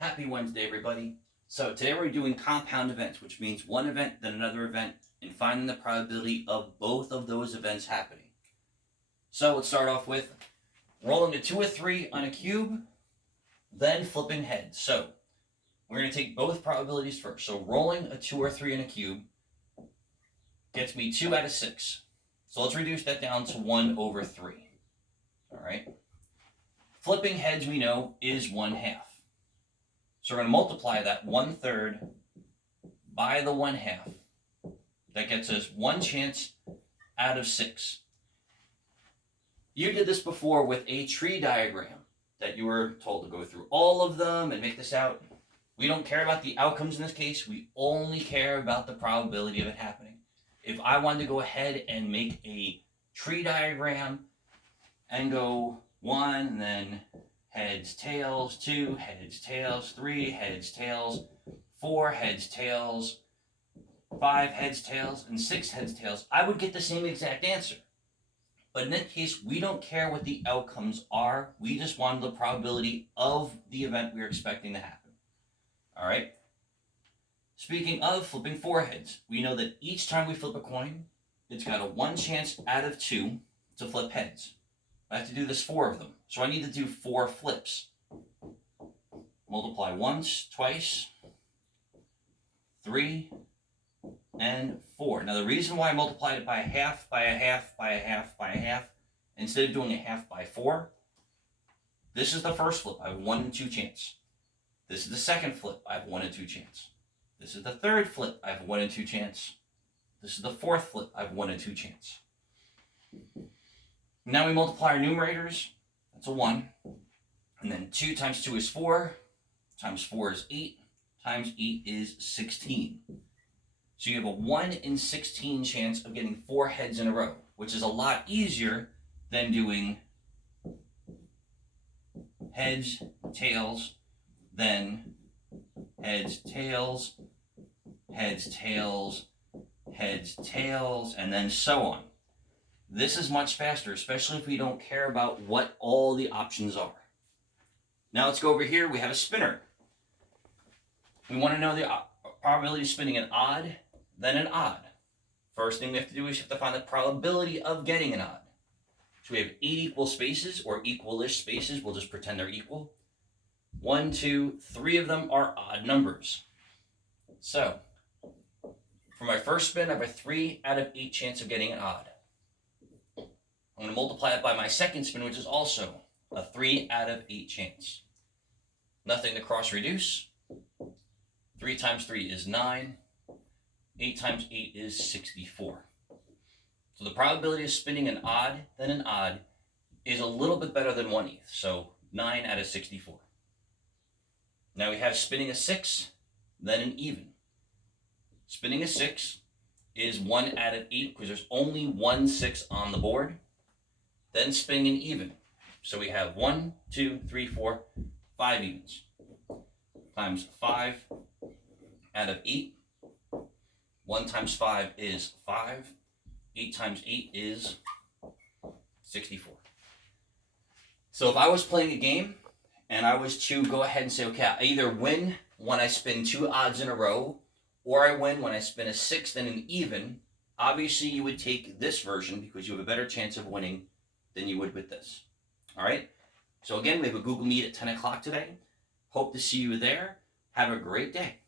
Happy Wednesday, everybody. So today we're doing compound events, which means one event, then another event, and finding the probability of both of those events happening. So let's start off with rolling a 2 or 3 on a cube, then flipping heads. So we're going to take both probabilities first. So rolling a 2 or 3 in a cube gets me 2 out of 6. So let's reduce that down to 1 over 3. All right. Flipping heads, we know, is 1/2. So we're going to multiply that 1/3 by the 1/2. That gets us 1 chance out of 6. You did this before with a tree diagram that you were told to go through all of them and make this out. We don't care about the outcomes in this case. We only care about the probability of it happening. If I wanted to go ahead and make a tree diagram and go 1 and then heads, tails, 2, heads, tails, 3, heads, tails, 4, heads, tails, 5, heads, tails, and 6 heads, tails, I would get the same exact answer. But in that case, we don't care what the outcomes are. We just wanted the probability of the event we were expecting to happen. All right? Speaking of flipping 4 heads, we know that each time we flip a coin, it's got a 1 chance out of 2 to flip heads. I have to do this 4 of them. So I need to do 4 flips. Multiply once, twice, 3, and 4. Now the reason why I multiplied it by a half, by a half, by a half, by a half, instead of doing a half by 4, this is the first flip. I have 1 in 2 chance. This is the second flip. I have 1 in 2 chance. This is the third flip. I have 1 in 2 chance. This is the fourth flip. I have 1 in 2 chance. Now we multiply our numerators. That's a 1. And then 2 times 2 is 4. Times 4 is 8. Times 8 is 16. So you have a 1 in 16 chance of getting 4 heads in a row, which is a lot easier than doing heads, tails, then heads, tails, heads, tails, heads, tails, and then so on. This is much faster, especially if we don't care about what all the options are. Now let's go over here. We have a spinner. We want to know the probability of spinning an odd, then an odd. First thing we have to do is you have to find the probability of getting an odd. So we have 8 equal spaces, or equal-ish spaces. We'll just pretend they're equal. 1, 2, 3 of them are odd numbers. So for my first spin, I have a 3 out of 8 chance of getting an odd. I'm going to multiply it by my second spin, which is also a 3 out of 8 chance. Nothing to cross reduce. 3 times 3 is 9. 8 times 8 is 64. So the probability of spinning an odd, then an odd, is a little bit better than 1/8. So 9 out of 64. Now we have spinning a 6, then an even. Spinning a 6 is 1 out of 8 because there's only 1 6 on the board. Then spinning an even. So we have 1, 2, 3, 4, 5 evens. Times 5 out of 8. 1 times 5 is 5. 8 times 8 is 64. So if I was playing a game and I was to go ahead and say, okay, I either win when I spin 2 odds in a row, or I win when I spin a 6 and an even, obviously you would take this version because you have a better chance of winning than you would with this. All right? So again, we have a Google Meet at 10 o'clock today. Hope to see you there. Have a great day.